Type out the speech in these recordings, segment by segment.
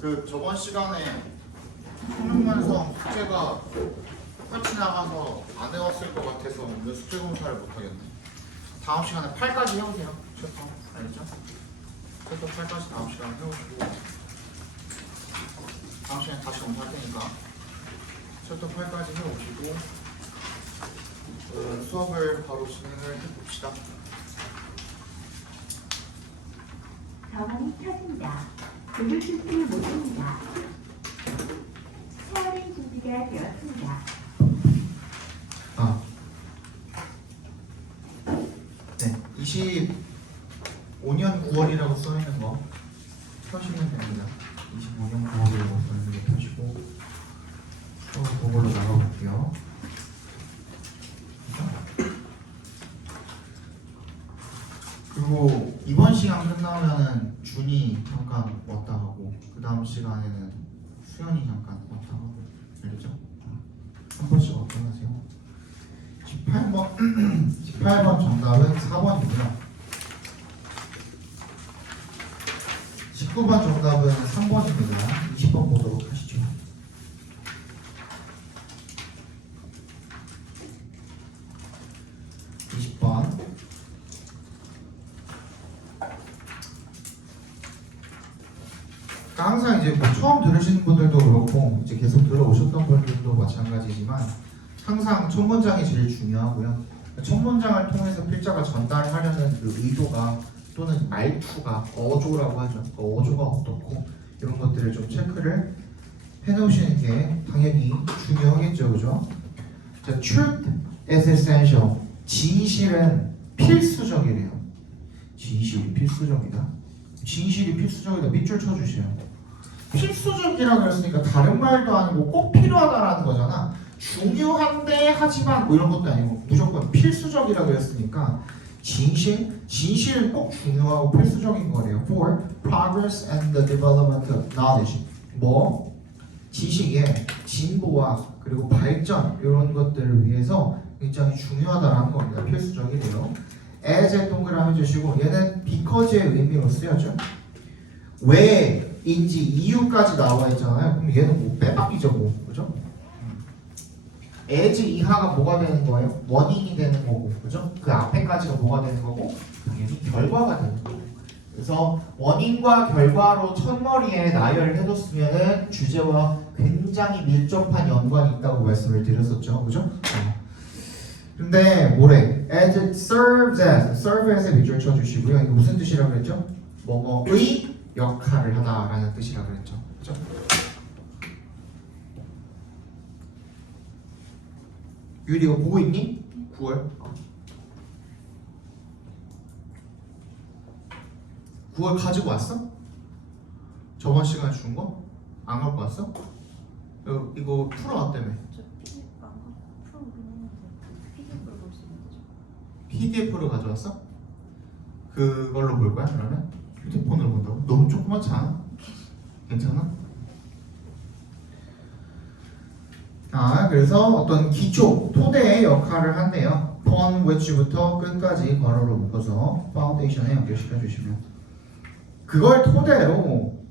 그 저번 시간에 성능만성 숙제가 끝이 나가서 안 해왔을 것 같아서 오늘 숙제 검사를 못 하겠네. 다음 시간에 8까지 해오세요. 최소 알겠죠? 최소 8까지 다음 시간에 해오시고 다음 시간에 다시 검사할 테니까 최소 8까지 해오시고 수업을 바로 진행을 해봅시다. 전원이 켜진다. 블루투스 모드입니다. 샤워링 준비가 되었습니다. 네, 25년 9월이라고 써있는 거 펴시면 됩니다. 25년 9월이라고 써있는 거 펴시고 그걸로 나가볼게요. 그리고 이번 시간 끝나면은 준이 잠깐 왔다 가고 그 다음 시간에는 수연이 잠깐 왔다 가고 알겠죠? 한 번씩 왔다 가세요. 18번 정답은 4번이고요. 19번 정답은 3번입니다. 20번 보도록 하시죠. 항상 이제 뭐 처음 들으시는 분들도 그렇고 이제 계속 들어오셨던 분들도 마찬가지지만 항상 첫 문장이 제일 중요하고요. 첫 문장을 통해서 필자가 전달하려는 그 의도가 또는 말투가 어조라고 하죠. 그 어조가 어떻고 이런 것들을 좀 체크를 해놓으시는 게 당연히 중요하겠죠, 그죠? 자, truth is essential. 진실은 필수적이래요. 진실이 필수적이다. 진실이 필수적이다. 밑줄 쳐주세요. 필수적이라 그랬으니까 다른 말도 아니고 꼭 필요하다라는 거잖아. 중요한데 하지만 뭐 이런 것도 아니고 무조건 필수적이라 그랬으니까 진실은 꼭 중요하고 필수적인 거래요. For progress and the development of knowledge. 뭐 지식의 진보와 그리고 발전 이런 것들을 위해서 굉장히 중요하다라는 겁니다. 필수적이래요. as에 동그라미 주시고 얘는 because의 의미로 쓰여져. 왜인지 이유까지 나와 있잖아요. 그럼 얘는 뭐 빼박이죠, 뭐 그죠? as 이하가 뭐가 되는 거예요? 원인이 되는 거고, 그죠? 그 앞에까지가 뭐가 되는 거고, 당연히 결과가 되는 거고. 그래서 원인과 결과로 첫머리에 나열을 해뒀으면은 주제와 굉장히 밀접한 연관이 있다고 말씀을 드렸었죠, 그죠? 근데 뭐래? as it serves as, serve as에 밑줄 쳐주시고요. 이거 무슨 뜻이라고 그랬죠? 뭐뭐의 역할을 하다라는 뜻이라고 그랬죠, 그죠? 유리 이거 보고 있니? 9월 9월 가지고 왔어? 저번 시간에 준 거? 안 갖고 왔어? 이거 풀어왔다며. PDF로 가져왔어? 그걸로 볼 거야 그러면? 휴대폰으로 본다고? 너무 조그맣지 않아? 괜찮아? 그래서 어떤 기초, 토대의 역할을 한대요. upon which부터 끝까지 괄호로 묶어서 foundation에 연결시켜 주시면 그걸 토대로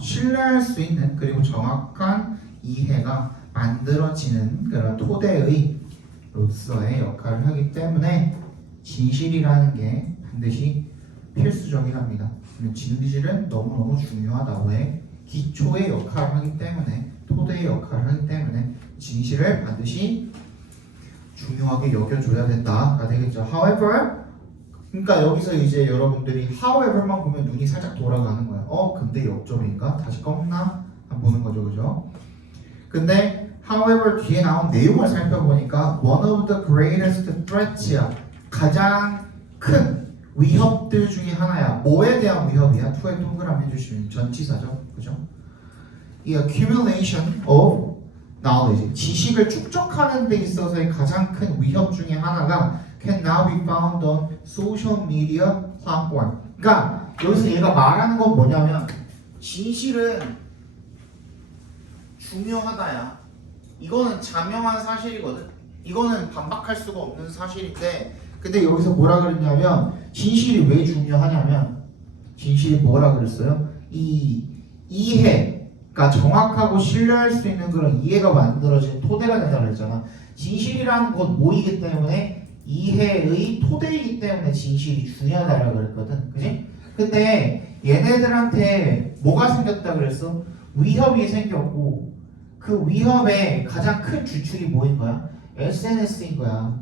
신뢰할 수 있는 그리고 정확한 이해가 만들어지는 그런 토대의로서의 역할을 하기 때문에 진실이라는 게 반드시 필수적이랍니다. 진실은 너무너무 중요하다. 왜? 기초의 역할을 하기 때문에 토대의 역할을 하기 때문에 진실을 반드시 중요하게 여겨줘야 된다가 되겠죠. However, 그러니까 여기서 이제 여러분들이 however만 보면 눈이 살짝 돌아가는 거야. 근데 역점인가? 다시 꺾나? 한번 보는 거죠, 그죠? 근데 however 뒤에 나온 내용을 살펴보니까 one of the greatest threats야. 가장 큰 위협들 중에 하나야. 뭐에 대한 위협이야? 투에 동그라미 해주시면 전치사죠, 그죠? 이 accumulation of knowledge, 지식을 축적하는 데 있어서의 가장 큰 위협 중에 하나가 can now be found on social media platform. 그러니까 여기서 얘가 말하는 건 뭐냐면 진실은 중요하다야. 이거는 자명한 사실이거든. 이거는 반박할 수가 없는 사실인데 근데 여기서 뭐라 그랬냐면 진실이 왜 중요하냐면 진실이 뭐라 그랬어요? 이 이해 그러니까 정확하고 신뢰할 수 있는 그런 이해가 만들어진 토대가 된다고 그랬잖아. 진실이라는 건 뭐이기 때문에 이해의 토대이기 때문에 진실이 중요하다라고 그랬거든. 그지? 근데 얘네들한테 뭐가 생겼다 그랬어? 위협이 생겼고 그 위협의 가장 큰 주축이 뭐인 거야? SNS인 거야.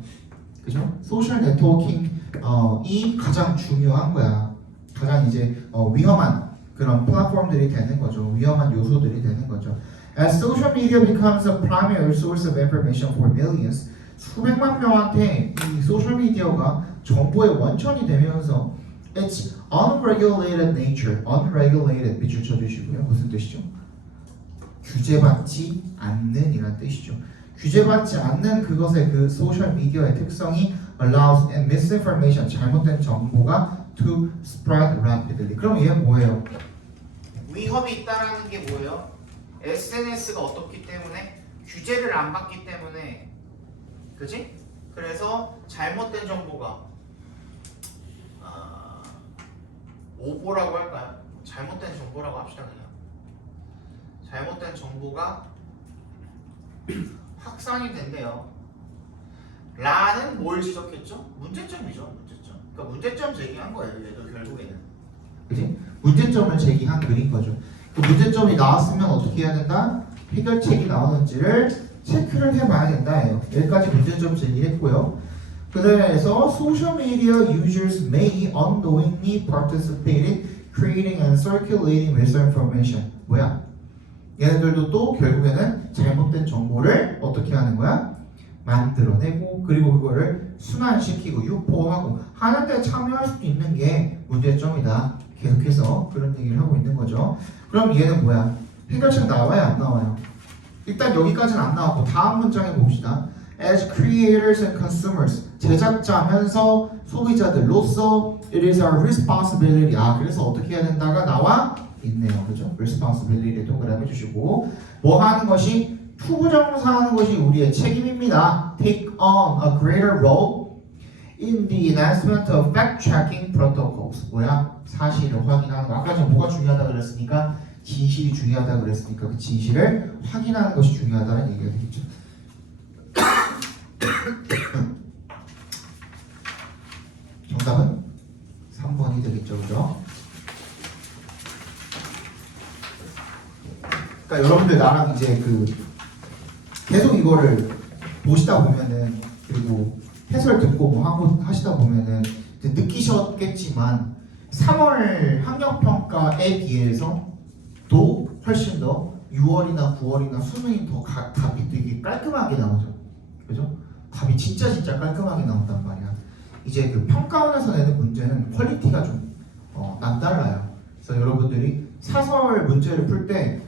그죠? 소셜 네트워킹 이 가장 중요한 거야. 가장 이제 위험한 그런 플랫폼들이 되는 거죠. 위험한 요소들이 되는 거죠. As social media becomes a primary source of information for millions, 수백만 명한테 이 소셜 미디어가 정보의 원천이 되면서 its unregulated nature, unregulated 밑줄 쳐주시고요. 무슨 뜻이죠? 규제받지 않는 이란 뜻이죠. 규제받지 않는 그것의 그 소셜 미디어의 특성이 allows and misinformation, 잘못된 정보가 to spread rapidly. 그럼 얘는 뭐예요? 위험이 있다라는 게 뭐예요? SNS가 어떻기 때문에 규제를 안 받기 때문에, 그지? 그래서 잘못된 정보가 오보라고 할까요? 잘못된 정보라고 합시다. 그냥 잘못된 정보가 확산이 된대요. 라는 뭘 지적했죠? 문제점이죠. 문제점. 그러니까 문제점 제기한 거예요. 얘도 결국에는. 그지? 문제점을 제기한 글인 거죠. 그 문제점이 나왔으면 어떻게 해야 된다? 해결책이 나오는지를 체크를 해봐야 된다예요. 여기까지 문제점 제기했고요. 그다음에서 social media users may unknowingly participate in creating and circulating misinformation. 뭐야? 얘네들도 또 결국에는 잘못된 정보를 어떻게 하는 거야? 만들어내고 그리고 그거를 순환시키고 유포하고 하는데 참여할 수도 있는 게 문제점이다. 계속해서 그런 얘기를 하고 있는 거죠. 그럼 얘는 뭐야? 해결책 나와요? 안 나와요? 일단 여기까지는 안 나왔고 다음 문장에 봅시다. As creators and consumers, 제작자면서 소비자들로서 it is our responsibility. 그래서 어떻게 해야 된다가 나와 있네요. 그죠? responsibility를 동그라미 주시고 뭐 하는 것이 투부정사하는 것이 우리의 책임입니다. Take on a greater role in the enhancement of fact-checking protocols. 뭐야? 사실을 확인하는 거. 아까 전에 뭐가 중요하다 그랬으니까 진실이 중요하다 그랬으니까 그 진실을 확인하는 것이 중요하다는 얘기가 되겠죠. 정답은 3번이 되겠죠. 그죠? 그러니까 여러분들 나랑 이제 그 계속 이거를 보시다 보면은 그리고 해설 듣고 뭐 하고 하시다 보면은 이제 느끼셨겠지만 3월 학력평가에 비해서 또 훨씬 더 6월이나 9월이나 수능이 더 답이 되게 깔끔하게 나오죠. 그죠? 답이 진짜 깔끔하게 나온단 말이야. 이제 그 평가원에서 내는 문제는 퀄리티가 좀 남달라요. 그래서 여러분들이 사설 문제를 풀 때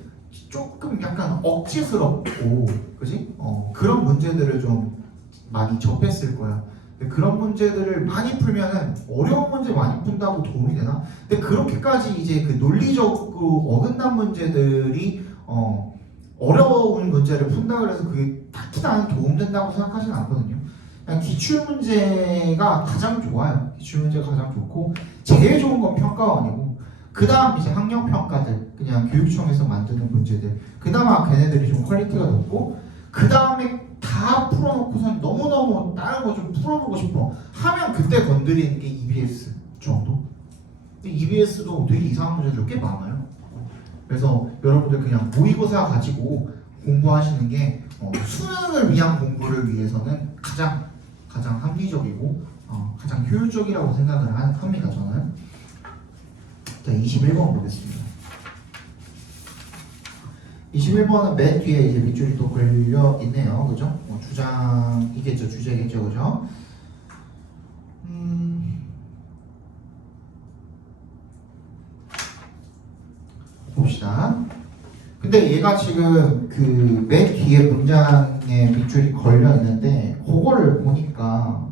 조금 약간 억지스럽고, 그지? 그런 문제들을 좀 많이 접했을 거야. 근데 그런 문제들을 많이 풀면은 어려운 문제 많이 푼다고 도움이 되나? 근데 그렇게까지 이제 그 논리적으로 어긋난 문제들이 어려운 문제를 푼다 그래서 그게 딱히 나는 도움된다고 생각하지는 않거든요. 그냥 기출 문제가 가장 좋아요. 기출 문제가 가장 좋고 제일 좋은 건 평가원이고 그 다음 이제 학력 평가들 그냥 교육청에서 만드는 문제들 그나마 걔네들이 좀 퀄리티가 높고 그 다음에 다 풀어놓고선 너무너무 다른 거 좀 풀어보고 싶어 하면 그때 건드리는 게 EBS 정도. 근데 EBS도 되게 이상한 문제들 꽤 많아요. 그래서 여러분들 그냥 모의고사 가지고 공부하시는 게 수능을 위한 공부를 위해서는 가장 합리적이고 가장 효율적이라고 생각을 합니다. 저는. 자, 21번 보겠습니다. 21번은 맨 뒤에 이제 밑줄이 또 걸려 있네요. 그죠? 주장이겠죠. 주제겠죠. 그죠? 봅시다. 근데 얘가 지금 그 맨 뒤에 문장에 밑줄이 걸려 있는데 그거를 보니까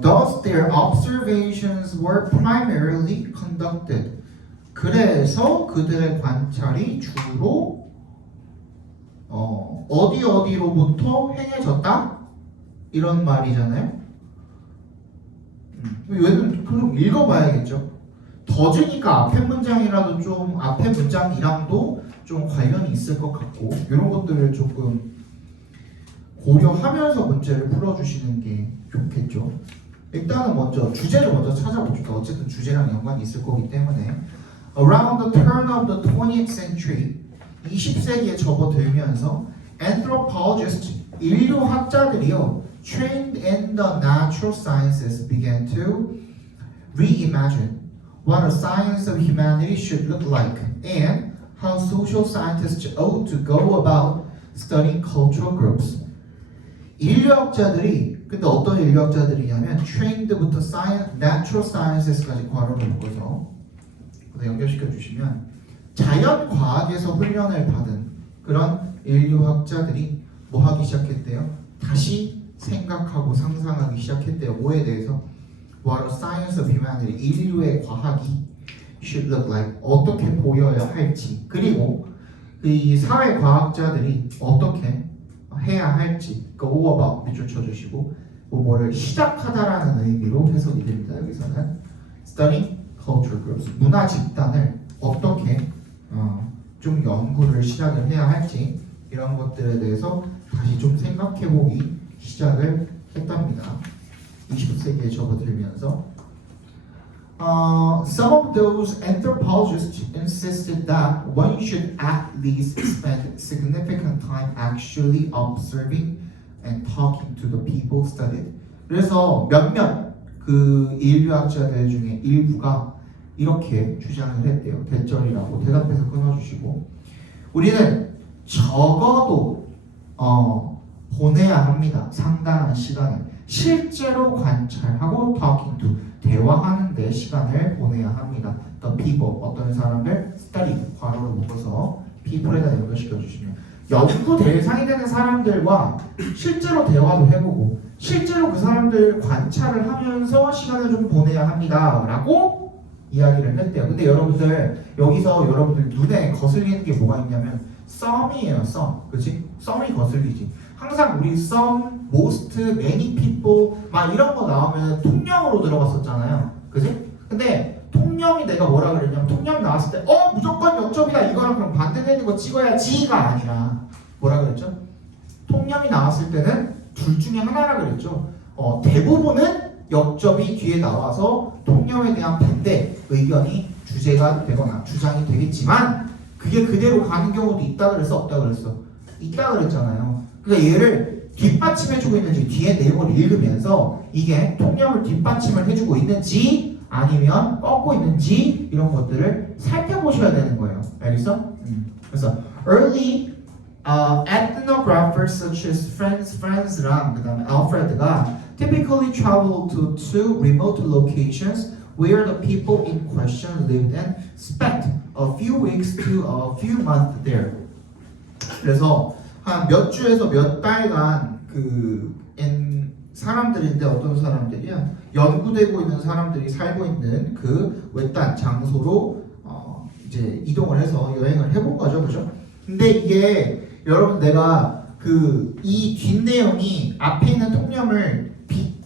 thus their observations were primarily conducted. 그래서 그들의 관찰이 주로 어디로부터 행해졌다? 이런 말이잖아요. 얘는 계속 읽어봐야겠죠. 더즈니까 앞에 문장이라도 좀 앞에 문장이랑도 좀 관련이 있을 것 같고 이런 것들을 조금 고려하면서 문제를 풀어주시는 게 좋겠죠. 일단은 먼저 주제를 먼저 찾아봅시다. 어쨌든 주제랑 연관이 있을 거기 때문에 Around the turn of the 20th century 20세기에 접어들면서 anthropologists 인류학자들이요 trained in the natural sciences began to reimagine what a science of humanity should look like and how social scientists ought to go about studying cultural groups. 인류학자들이 근데 어떤 인류학자들이냐면 trained부터 science, natural sciences까지 괄호를 묶어서 연결시켜 주시면 자연과학에서 훈련을 받은 그런 인류학자들이 뭐 하기 시작했대요? 다시 생각하고 상상하기 시작했대요. 뭐에 대해서? What a science of humanity, 인류의 과학이 should look like, 어떻게 보여야 할지, 그리고 이 사회과학자들이 어떻게 해야 할지 go about 밑줄 쳐주시고 뭐를 시작하다라는 의미로 해석이 됩니다. 여기서는 studying culture groups, 문화 집단을 어떻게 좀 연구를 시작을 해야 할지 이런 것들에 대해서 다시 좀 생각해보기 시작을 했답니다. 20세기에 접어들면서 some of those anthropologists insisted that one should at least spend significant time actually observing and talking to the people studied. 그래서 몇몇 그 인류학자들 중에 일부가 이렇게 주장을 했대요. 대절이라고 대답해서 끊어주시고 우리는 적어도 보내야 합니다. 상당한 시간을 실제로 관찰하고 talking to 대화하는 데 시간을 보내야 합니다. The people 어떤 사람들 study 괄호를 묶어서 people에다 연결시켜 주시면 연구 대상이 되는 사람들과 실제로 대화도 해보고 실제로 그 사람들 관찰을 하면서 시간을 좀 보내야 합니다 라고 이야기를 했대요. 근데 여러분들 여기서 여러분들 눈에 거슬리는 게 뭐가 있냐면 some이에요. some 그치? some이 거슬리지. 항상 우리 some, most, many people 막 이런 거 나오면 통념으로 들어갔었잖아요. 그치? 근데 통념이 내가 뭐라 그랬냐면 통념 나왔을 때 무조건 역접이다 이거랑 그럼 반대되는 거 찍어야지가 아니라 뭐라 그랬죠? 통념이 나왔을 때는 둘 중에 하나라 그랬죠. 대부분은 역접이 뒤에 나와서 통념에 대한 반대 의견이 주제가 되거나 주장이 되겠지만 그게 그대로 가는 경우도 있다 그랬어? 없다 그랬어? 있다 그랬잖아요. 그러니까 얘를 뒷받침해주고 있는지 뒤에 내용을 읽으면서 이게 통념을 뒷받침을 해주고 있는지 아니면 꺾고 있는지 이런 것들을 살펴보셔야 되는 거예요. 알겠어? 그래서 early ethnographers such as Franz랑 그 다음에 Alfred가 typically traveled to two remote locations where the people in question lived and spent a few weeks to a few months there. 그래서 한 몇 주에서 몇 달간 사람들인데 어떤 사람들이야? 연구되고 있는 사람들이 살고 있는 그 외딴 장소로 이제 이동을 해서 여행을 해본 거죠, 그죠? 근데 이게 여러분 내가 이 뒷내용이 앞에 있는 통념을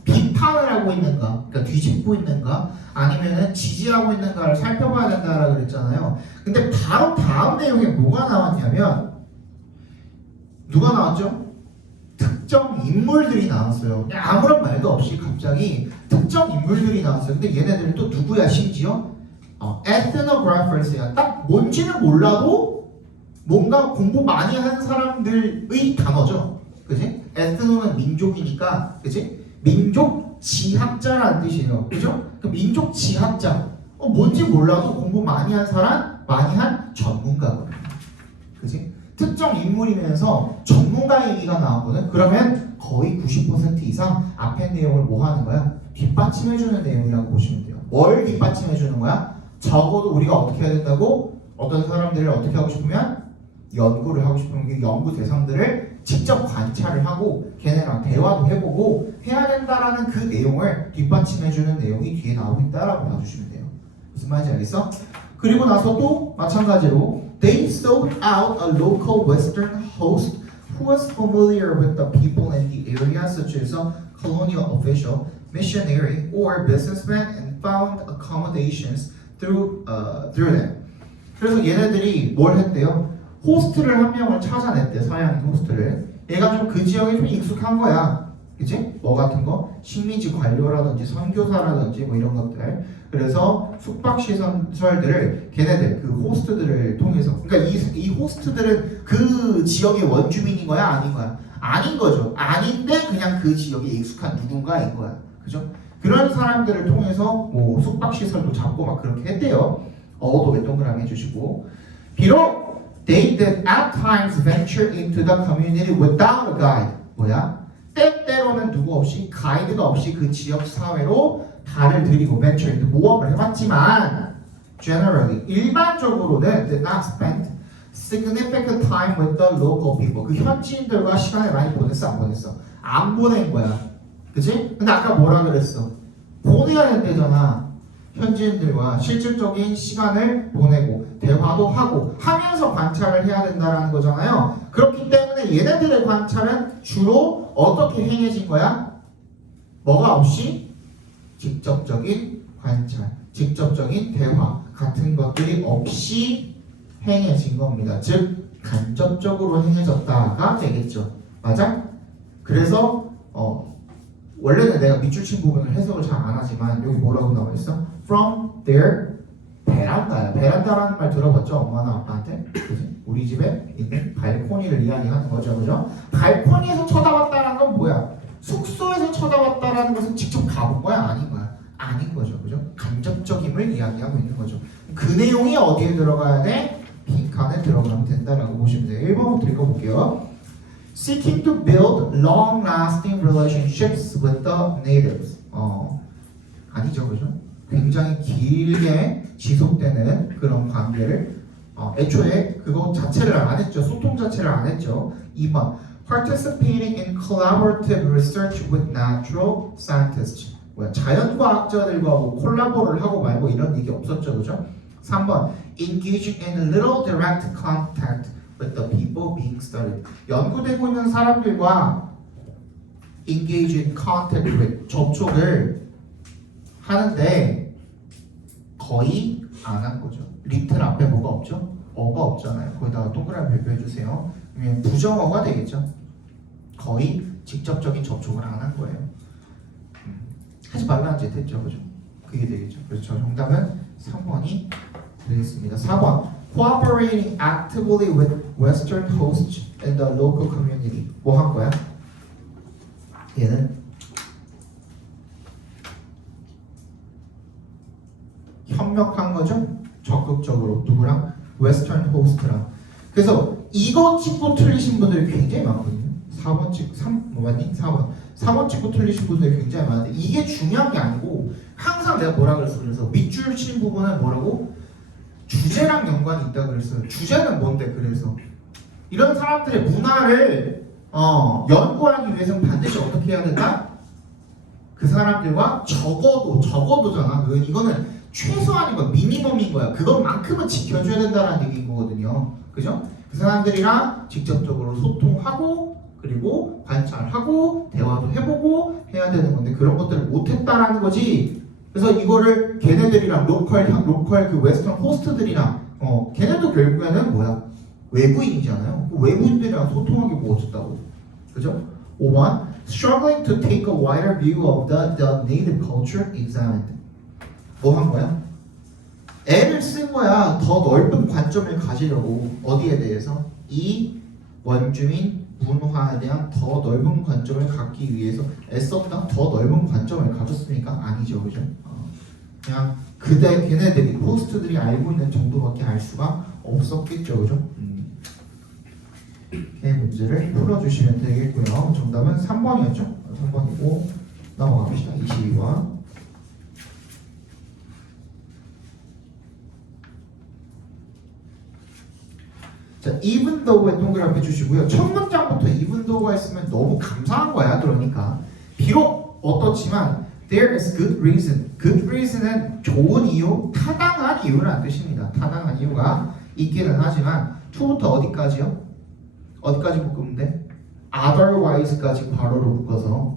비판을 하고 있는가, 그러니까 뒤집고 있는가, 아니면은 지지하고 있는가를 살펴봐야 된다라고 그랬잖아요. 근데 바로 다음 내용에 뭐가 나왔냐면 누가 나왔죠? 특정 인물들이 나왔어요. 아무런 말도 없이 갑자기 특정 인물들이 나왔어요. 근데 얘네들은 또 누구야 심지어? ethnographers야. 딱 뭔지는 몰라도 뭔가 공부 많이 한 사람들의 단어죠. 그치? ethno는 민족이니까 그치? 민족 지학자라는 뜻이에요. 그죠? 그 민족 지학자. 뭔지 몰라도 공부 많이 한 사람, 많이 한 전문가거든요. 그치? 특정 인물이면서 전문가 얘기가 나오거든. 그러면 거의 90% 이상 앞에 내용을 뭐 하는 거야? 뒷받침해주는 내용이라고 보시면 돼요. 뭘 뒷받침해주는 거야? 적어도 우리가 어떻게 해야 된다고? 어떤 사람들을 어떻게 하고 싶으면? 연구를 하고 싶으면 그 연구 대상들을 직접 관찰을 하고 걔네랑 대화도 해보고 해야 된다라는 그 내용을 뒷받침해주는 내용이 뒤에 나오고 있다라고 봐주시면 돼요. 무슨 말인지 알겠어? 그리고 나서 또 마찬가지로 They sought out a local Western host who was familiar with the people in the area, such as a colonial official, missionary, or businessman, and found accommodations through them. 그래서 얘네들이 뭘 했대요? 호스트를 한 명을 찾아냈대. 서양인 호스트를. 얘가 좀 그 지역에 좀 익숙한 거야. 그치? 뭐 같은 거? 식민지 관료라든지 선교사라든지 뭐 이런 것들. 그래서 숙박시설들을 걔네들 그 호스트들을 통해서, 그러니까 이 호스트들은 그 지역의 원주민인 거야? 아닌 거야? 아닌 거죠. 아닌데 그냥 그 지역에 익숙한 누군가인 거야. 그죠? 그런 사람들을 통해서 뭐 숙박시설도 잡고 막 그렇게 했대요. 어도에 동그라미 해주시고, 비록 they did at times venture into the community without a guide. 뭐야? 때때로는 누구 없이, 가이드가 없이 그 지역 사회로 발을 들이고 venture into 모험을 해봤지만 generally 일반적으로는 did not spend significant time with the local people. 그 현지인들과 시간을 많이 보냈어, 안 보냈어? 안 보낸 거야. 그치? 근데 아까 뭐라 그랬어? 보내야 된대잖아. 현지인들과 실질적인 시간을 보내고 대화도 하고 하면서 관찰을 해야 된다는 거잖아요. 그렇기 때문에 얘네들의 관찰은 주로 어떻게 행해진 거야? 뭐가 없이? 직접적인 관찰, 직접적인 대화 같은 것들이 없이 행해진 겁니다. 즉 간접적으로 행해졌다가 되겠죠. 맞아? 그래서 원래는 내가 밑줄 친 부분을 해석을 잘 안 하지만 여기 뭐라고 나와 있어? From their 베란다야. 베란다라는 말 들어봤죠? 엄마나 아빠한테? 그치? 우리 집에 있는 발코니를 이야기하는 거죠. 그죠? 발코니에서 쳐다봤다는 건 뭐야? 숙소에서 쳐다봤다라는 것은 직접 가본 거야? 아닌 거야? 아닌 거죠. 그죠? 간접적임을 이야기하고 있는 거죠. 그 내용이 어디에 들어가야 돼? 빈칸에 들어가면 된다라고 보시면 돼요. 1번부터 읽어볼게요. Seeking to build long-lasting relationships with the natives. 아니죠, 그죠? 굉장히 길게 지속되는 그런 관계를 애초에 그거 자체를 안 했죠. 소통 자체를 안 했죠. 2번 Participating in collaborative research with natural scientists. 뭐야? 자연과학자들과 뭐 콜라보를 하고 말고 이런 얘기 없었죠, 그죠? 3번 Engaging in little direct contact with the people being studied. 연구되고 있는 사람들과 engage in contact with 접촉을 하는데 거의 안 한 거죠. little 앞에 뭐가 없죠? 어가 없잖아요. 거기다가 동그라미 별표해 주세요. 그러면 부정어가 되겠죠. 거의 직접적인 접촉을 안 한 거예요. 하지 말라는 짓 했죠, 그죠? 그게 되겠죠. 그래서 저 정답은 3번이 되겠습니다. 4번 Cooperating actively with Western hosts in the local community. 뭐 한 거야? 얘는 협력한 거죠? 적극적으로 누구랑? Western host랑. 그래서 이거 찍고 틀리신 분들이 굉장히 많거든요. 4번 찍, 4번 찍고 틀리신 분들이 굉장히 많은데 이게 중요한 게 아니고 항상 내가 뭐라 그랬어? 그래서 밑줄 친 부분은 뭐라고? 주제랑 연관이 있다 그랬어요. 주제는 뭔데? 그래서 이런 사람들의 문화를 연구하기 위해서는 반드시 어떻게 해야 된다? 그 사람들과 적어도잖아. 이거는 최소한인 거야. 미니멈인 거야. 그것만큼은 지켜줘야 된다는 얘기인 거거든요. 그죠? 그 사람들이랑 직접적으로 소통하고 그리고 관찰하고 대화도 해보고 해야 되는 건데 그런 것들을 못했다라는 거지. 그래서 이거를 걔네들이랑 로컬 그 웨스턴 호스트들이랑 걔네도 결국에는 뭐야? 외부인이잖아요. 그 외부인들이랑 소통하기 뭐 어쩌다고. 그죠? 5번 Struggling to take a wider view of the native culture examined. 뭐 한 거야? 애를 쓴 거야. 더 넓은 관점을 가지려고. 어디에 대해서? 이 원주민 문화에 대한 더 넓은 관점을 갖기 위해서 애썼다? 더 넓은 관점을 가졌습니까? 아니죠, 그죠? 그냥 걔네들이 호스트들이 알고 있는 정도밖에 알 수가 없었겠죠, 그죠? 이 문제를 풀어주시면 되겠고요. 정답은 3번이었죠? 3번이고 넘어갑시다. 22번. 자, even though에 동그라미 해주시고요. 첫 문장부터 even though가 있으면 너무 감사한 거야. 그러니까 비록 어떻지만 there is good reason. good reason은 좋은 이유, 타당한 이유라는 뜻입니다. 타당한 이유가 있기는 하지만 to부터 어디까지요? 어디까지 묶으면 돼? otherwise까지 괄호로 묶어서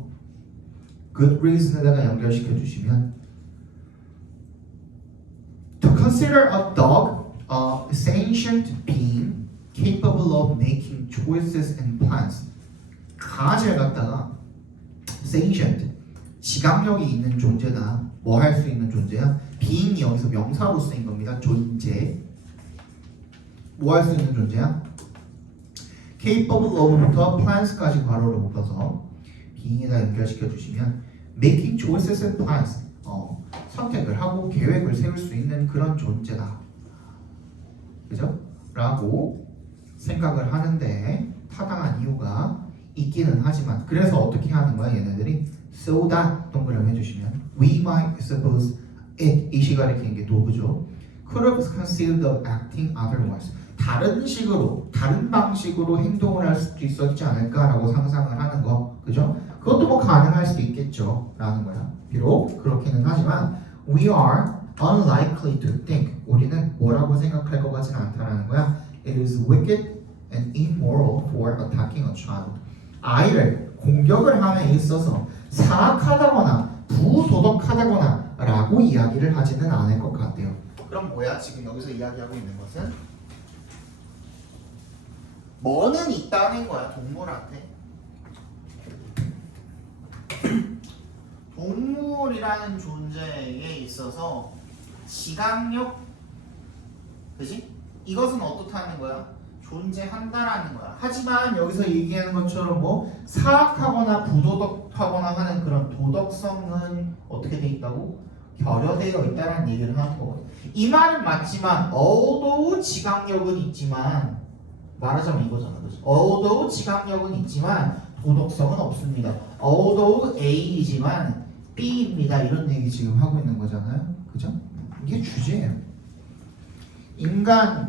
good reason에다가 연결시켜 주시면 더 Consider a dog a sentient being capable of making choices and plans. 강아지를 갖다가 sentient, 지각력이 있는 존재다. 뭐 할 수 있는 존재야? being이 여기서 명사로 쓰인 겁니다. 존재. 뭐 할 수 있는 존재야? capable of부터 plans까지 괄호를 묶어서 being에다 연결시켜 주시면 making choices and plans, 선택을 하고 계획을 세울 수 있는 그런 존재다. 그죠? 라고 생각을 하는데 타당한 이유가 있기는 하지만, 그래서 어떻게 하는 거야 얘네들이? so that 동그라미 해주시면 we might suppose it, 이시 가리키는 게 도구죠. could have conceived of acting otherwise, 다른 식으로 다른 방식으로 행동을 할 수도 있었지 않을까라고 상상을 하는 거. 그죠? 그것도 뭐 가능할 수 있겠죠 라는 거야. 비록 그렇기는 하지만 we are unlikely to think, 우리는 뭐라고 생각할 것 같지는 않다라는 거야. It is wicked and immoral for attacking a child. 아이를 공격을 함에 있어서 사악하다거나 부도덕하다거나 라고 이야기를 하지는 않을 것 같아요. 그럼 뭐야? 지금 여기서 이야기하고 있는 것은 뭐는 있다는 거야 동물한테. 동물이라는 존재에 있어서 지각력, 그지? 이것은 어떻다는 거야? 존재한다라는 거야. 하지만 여기서 얘기하는 것처럼 뭐 사악하거나 부도덕하거나 하는 그런 도덕성은 어떻게 돼 있다고? 결여되어 있다라는 얘기를 하는 거거든. 이 말은 맞지만 although 지각력은 있지만, 말하자면 이거잖아. 그죠? although 지각력은 있지만 도덕성은 없습니다. although A이지만 B입니다. 이런 얘기 지금 하고 있는 거잖아요. 그죠? 이게 주제예요. 인간이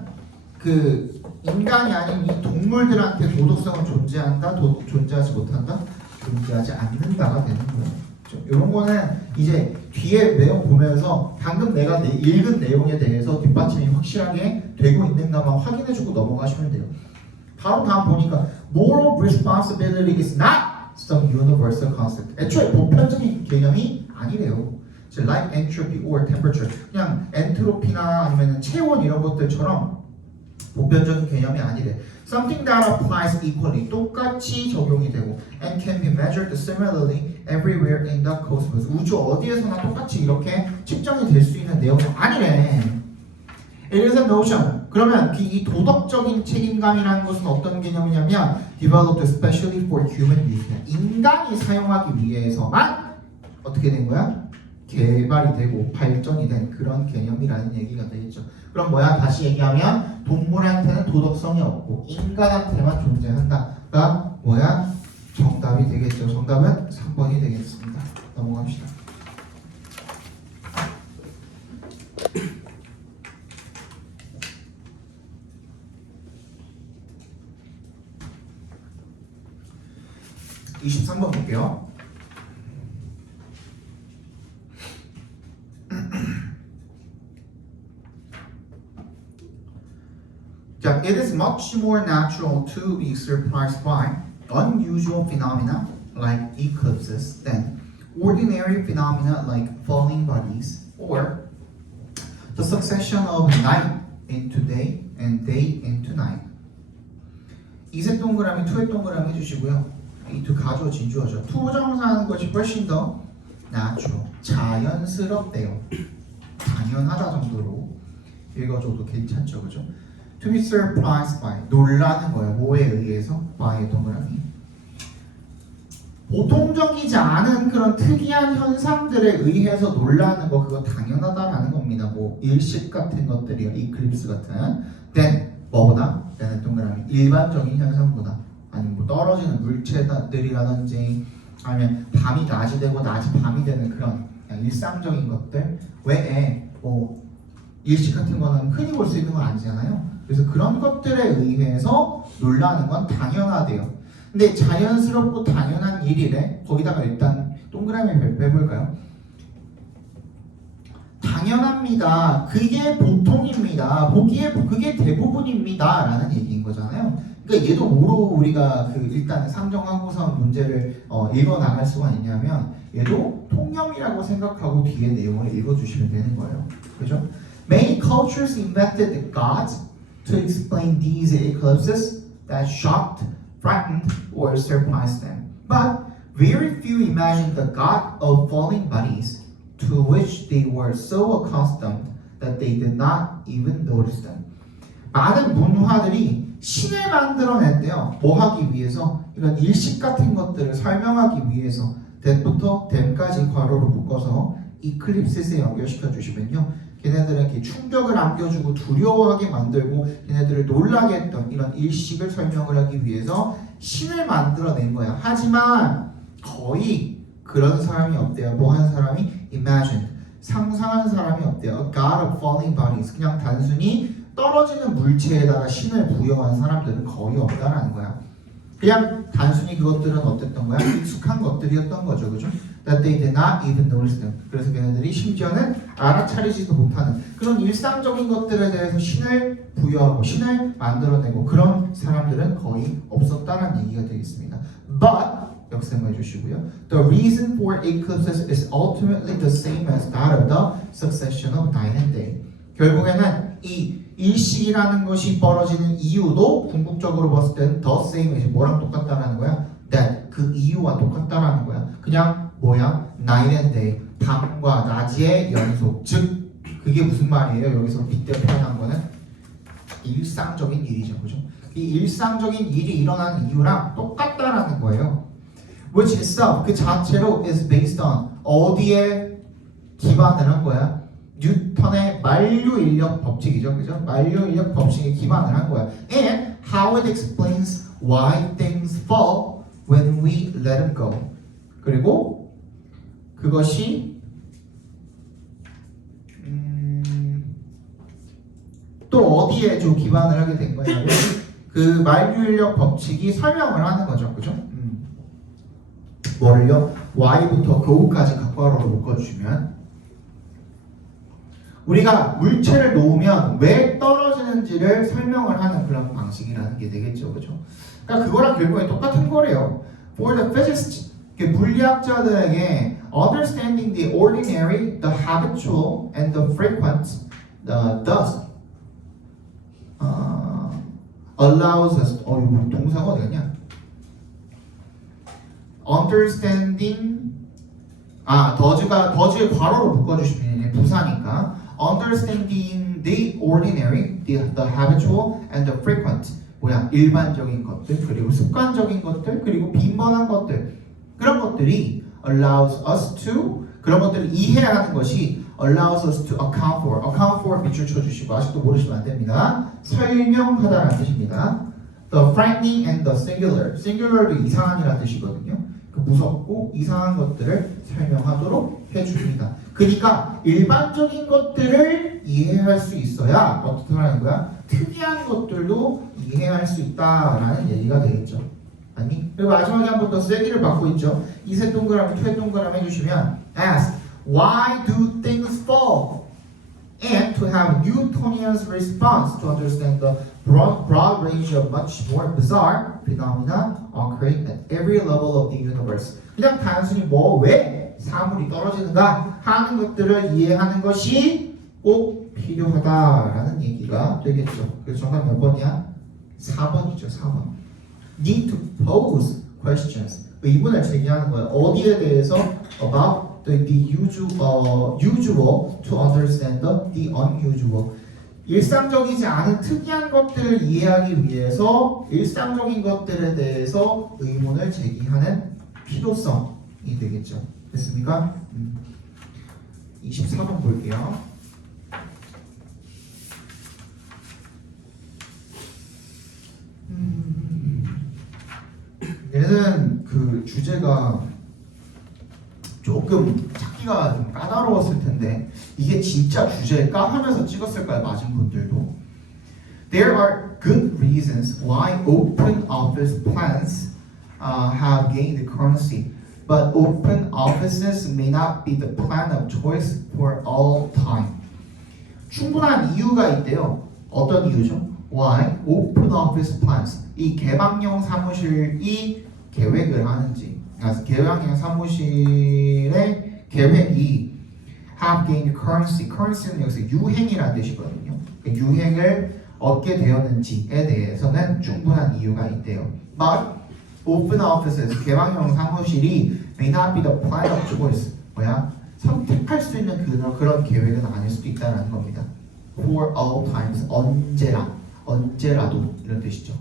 아닌 이 동물들한테 도덕성은 존재한다, 존재하지 못한다, 존재하지 않는다가 되는 거예요. 그렇죠? 이런 거는 이제 뒤에 내용 보면서 방금 내가 읽은 내용에 대해서 뒷받침이 확실하게 되고 있는가만 확인해주고 넘어가시면 돼요. 바로 다음 보니까 moral responsibility is not some universal concept. 애초에 보편적인 개념이 아니래요. like entropy or temperature, 그냥 엔트로피나 아니면 체온 이런 것들처럼 보편적인 개념이 아니래. Something that applies equally, 똑같이 적용이 되고 and can be measured similarly everywhere in the cosmos, 우주 어디에서나 똑같이 이렇게 측정이 될 수 있는 내용이 아니래. It is a notion. 그러면 이 도덕적인 책임감이라는 것은 어떤 개념이냐면 developed especially for human use, 인간이 사용하기 위해서만 어떻게 된 거야? 개발이 되고 발전이 된 그런 개념이라는 얘기가 되겠죠. 그럼 뭐야? 다시 얘기하면 동물한테는 도덕성이 없고 인간한테만 존재한다가 뭐야? 정답이 되겠죠. 정답은 3번이 되겠습니다. 넘어갑시다. (23번) 볼게요. 자, it is much more natural to be surprised by unusual phenomena like eclipses than ordinary phenomena like falling bodies or the succession of night into day and day into night. 이색 동그라미, 투의 동그라미 해주시고요. 이 두 가주어, 진주어죠. 투부정사하는 것이 훨씬 더 natural, 자연스럽대요. 당연하다 정도로 읽어줘도 괜찮죠, 그죠? To be surprised by, 놀라는 거예요. 뭐에 의해서? by의 동그라미. 보통적이지 않은 그런 특이한 현상들에 의해서 놀라는 거, 그거 당연하다라는 겁니다. 뭐 일식 같은 것들이요, 이클립스 같은. then 뭐보다? then 동그라미. 일반적인 현상보다. 아니면 뭐 떨어지는 물체들이라든지 아니면 밤이 낮이 되고 낮이 밤이 되는 그런 일상적인 것들 외에 뭐 일식 같은 거는 흔히 볼 수 있는 건 아니잖아요. 그래서 그런 것들에 의해서 놀라는 건 당연하대요. 근데 자연스럽고 당연한 일이래. 거기다가 일단 동그라미 별표해볼까요? 당연합니다. 그게 보통입니다. 그게 대부분입니다. 라는 얘기인 거잖아요. 그러니까 얘도 뭐로 우리가 일단 상정하고선 문제를 읽어 나갈 수가 있냐면 얘도 통념이라고 생각하고 뒤에 내용을 읽어주시면 되는 거예요. 그죠? Many cultures invented the gods to explain these eclipses that shocked, frightened, or surprised them. But very few imagined the god of falling bodies to which they were so accustomed that they did not even notice them. 많은 문화들이 신을 만들어냈대요. 뭐 하기 위해서? 이런 일식 같은 것들을 설명하기 위해서. that부터 then까지 괄호로 묶어서 이클립스에 연결시켜 주시면요. 걔네들은 이렇게 충격을 안겨주고 두려워하게 만들고 걔네들을 놀라게 했던 이런 일식을 설명을 하기 위해서 신을 만들어낸 거야. 하지만 거의 그런 사람이 없대요. 뭐 한 사람이? imagined. 상상한 사람이 없대요. A god of falling bodies. 그냥 단순히 떨어지는 물체에다가 신을 부여한 사람들은 거의 없다라는 거야. 그냥 단순히 그것들은 어땠던 거야? 익숙한 것들이었던 거죠. 그죠? That they did not even notice them. 그래서 걔네들이 심지어는 알아차리지도 못하는 그런 일상적인 것들에 대해서 신을 부여하고 신을 만들어내고 그런 사람들은 거의 없었다는 얘기가 되겠습니다. But 역sem해 주시고요. The reason for eclipses is ultimately the same as that of the succession of night and day. 결국에는 이 일식이라는 것이 벌어지는 이유도 궁극적으로 봤을 때는 the same, 뭐랑 똑같다라는 거야? That, 그 이유와 똑같다라는 거야. 그냥 뭐야? night and day, 밤과 낮의 연속. 즉 그게 무슨 말이에요? 여기서 빗대 표현한 거는 일상적인 일이죠. 그죠? 이 일상적인 일이 일어나는 이유랑 똑같다라는 거예요. Which itself, 그 자체로 is based on 어디에 기반을 한 거야? 뉴턴의 만류인력 법칙이죠, 그죠? 만류인력 법칙에 기반을 한 거야. And how it explains why things fall when we let them go. 그리고 그것이 또 어디에 좀 기반을 하게 된 거냐면 그 만류인력 법칙이 설명을 하는 거죠, 그죠? 뭐를요? y부터 교우까지 각괄호로 묶어주시면 우리가 물체를 놓으면 왜 떨어지는지를 설명을 하는 그런 방식이라는 게 되겠죠, 그죠? 그러니까 그거랑 결국에 똑같은 거래요. For the physicists, 물리학자들에게 understanding the ordinary, the habitual, and the frequent, thus allows us. 이거 동사가 어디 갔냐? understanding 더즈의 괄호로 묶어주시면 부사니까 understanding the ordinary, the habitual, and the frequent. 일반적인 것들, 그리고 습관적인 것들, 그리고 빈번한 것들, 그런 것들이 allows us to, 그런 것들을 이해하는 것이 allows us to account for 밑줄 쳐주시고 아직도 모르시면 안 됩니다. 설명하다라는 뜻입니다. The frightening and the singular도 이상한이라는 뜻이거든요. 무섭고 이상한 것들을 설명하도록 해줍니다. 그러니까 일반적인 것들을 이해할 수 있어야 어떻다라는 거야? 특이한 것들도 이해할 수 있다라는 얘기가 되겠죠. 아니? 그리고 마지막에 한 번 더 세기를 받고 있죠. 이 세 동그라미, 투 동그라미 해주시면 ask, why do things fall? And to have Newtonian's response to understand the broad range of much more bizarre phenomena occurring at every level of the universe. 그냥 단순히 왜 사물이 떨어지는가 하는 것들을 이해하는 것이 꼭 필요하다라는 얘기가 되겠죠. 그래서 정답 몇 번이야? 4번이죠. 4번. Need to pose questions. 의문을 제기하는 거예요. 어디에 대해서 about the usual to understand the unusual. 일상적이지 않은 특이한 것들을 이해하기 위해서 일상적인 것들에 대해서 의문을 제기하는 필요성이 되겠죠. 됐습니까? 24번 볼게요. 얘는 그 주제가 조금 찾기가 좀 까다로웠을 텐데 이게 진짜 주제일까 하면서 찍었을까요? 맞은 분들도. There are good reasons why open office plans have gained currency, but open offices may not be the plan of choice for all time. 충분한 이유가 있대요. 어떤 이유죠? Why open office plans? 이 개방형 사무실이 계획을 하는지, 개방형 사무실의 계획이 have gained currency. currency는 여기서 유행이라는 뜻이거든요. 유행을 얻게 되었는지에 대해서는 충분한 이유가 있대요. But open offices, 개방형 사무실이 may not be the plan of choice. 뭐야? 선택할 수 있는 그런 계획은 아닐 수도 있다는 겁니다. For all times, 언제라도 이런 뜻이죠.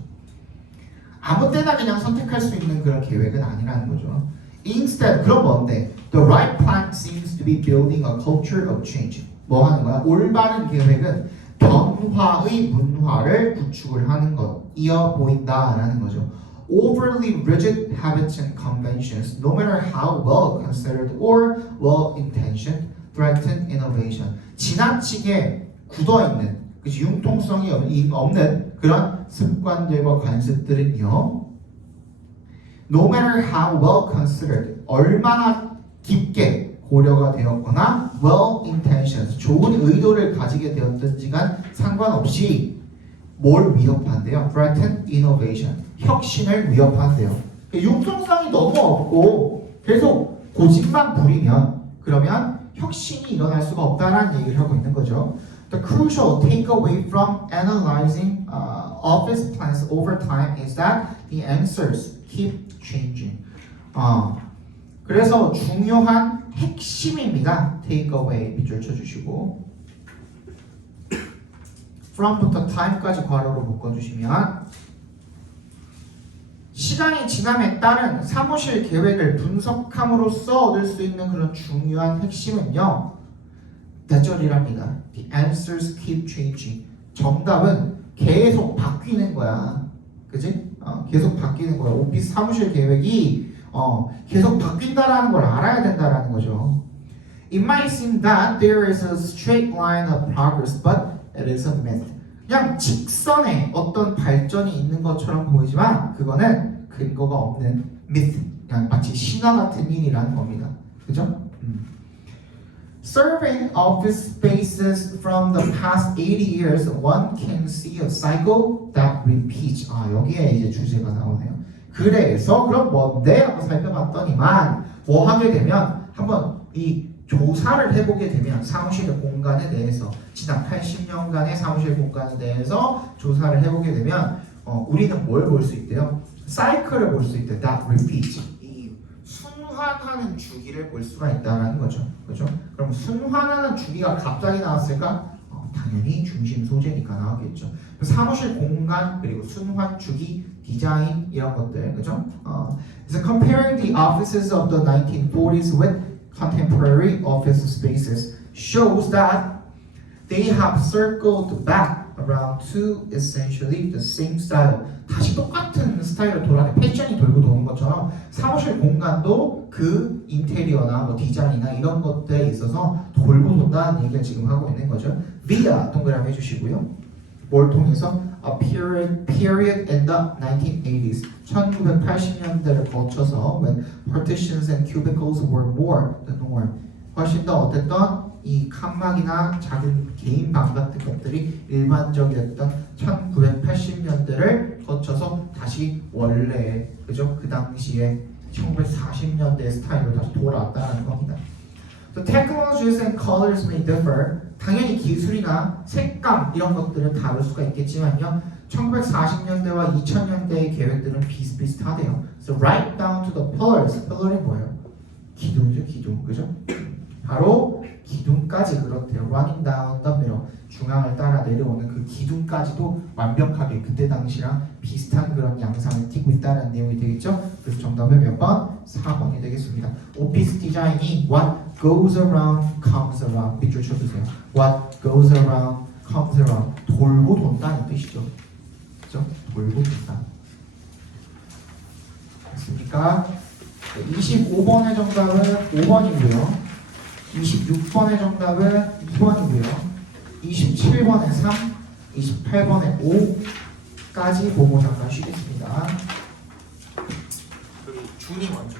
아무 때나 그냥 선택할 수 있는 그런 계획은 아니라는 거죠. Instead, 그럼 뭔데? The right plan seems to be building a culture of change. 뭐 하는 거야? 올바른 계획은 변화의 문화를 구축을 하는 것이어 보인다라는 거죠. Overly rigid habits and conventions, no matter how well considered or well intentioned, threaten innovation. 지나치게 굳어있는, 융통성이 없는 그런 습관들과 관습들은요, no matter how well considered, 얼마나 깊게 고려가 되었거나 well intentioned, 좋은 의도를 가지게 되었든지간 상관없이 뭘 위협한대요? threaten innovation, 혁신을 위협한대요. 융통성이 너무 없고 계속 고집만 부리면 그러면 혁신이 일어날 수가 없다라는 얘기를 하고 있는 거죠. The crucial takeaway from analyzing office plans over time is that the answers keep changing. 그래서 중요한 핵심입니다. takeaway 밑줄 쳐주시고 from부터 time까지 괄호로 묶어주시면 시간이 지남에 따른 사무실 계획을 분석함으로써 얻을 수 있는 그런 중요한 핵심은요. 대절이랍니다. The answers keep changing. 정답은 계속 바뀌는 거야. 그지? 계속 바뀌는 거야. 오피스 사무실 계획이 계속 바뀐다라는 걸 알아야 된다라는 거죠. It might seem that there is a straight line of progress, but it is a myth. 그냥 직선에 어떤 발전이 있는 것처럼 보이지만 그거는 근거가 없는 myth. 그냥 마치 신화 같은 일이라는 겁니다. 그죠? Surveying office spaces from the past 80 years, one can see a cycle that repeats. 여기에 이제 주제가 나오네요. 그래서 그럼 뭔데? 하고 살펴봤더니만 뭐 하게 되면 한번 이 조사를 해보게 되면 사무실의 공간에 대해서 지난 80년간의 사무실 공간에 대해서 조사를 해보게 되면 우리는 뭘 볼 수 있대요? 사이클을 볼 수 있대. That repeats. 이 순환하는 주기를 볼 수가 있다는 거죠. 그죠? 그럼 순환하는 주기가 갑자기 나왔을까? 당연히 중심 소재니까 나오겠죠. 사무실 공간 그리고 순환 주기 디자인 이런 것들 그죠? 그래서 comparing the offices of the 1940s with contemporary office spaces shows that they have circled back around to essentially the same style. 다시 똑같은 스타일을 돌아가는 패션이 돌고 도는 것처럼 사무실 공간도 그 인테리어나 뭐 디자인이나 이런 것들에 있어서 돌고 돈다는 얘기를 지금 하고 있는 거죠. via 동그라미 해주시고요. 뭘 통해서? A period in the 1980s. 1980년대를 거쳐서 when partitions and cubicles were more the norm. 훨씬 더 어땠던 이 칸막이나 작은 개인 방 같은 것들이 일반적이었던 1980년대를 거쳐서 다시 원래 그죠? 그 당시에 1940년대 스타일로 다시 돌아왔다는 겁니다. The technologies and colors may differ. 당연히 기술이나 색감 이런 것들은 다를 수가 있겠지만요. 1940년대와 2000년대의 계획들은 비슷비슷하대요. So right down to the pillars. pillar이 뭐예요? 기둥이죠, 기둥. 그죠? 바로 기둥까지 그렇대요. Running down the middle. 중앙을 따라 내려오는 그 기둥까지도 완벽하게 그때 당시랑 비슷한 그런 양상을 띠고 있다는 내용이 되겠죠. 그래서 정답은 몇 번? 4번이 되겠습니다. 오피스 디자인이 what goes around comes around. 밑줄 쳐주세요. What goes around comes around. 돌고 돈다는 뜻이죠. 그죠? 돌고 돈다. 됐습니까? 25번의 정답은 5번이고요. 26번의 정답은 2번이고요. 27번에 3, 28번에 5까지 보고 잠깐 쉬겠습니다. 준이 먼저.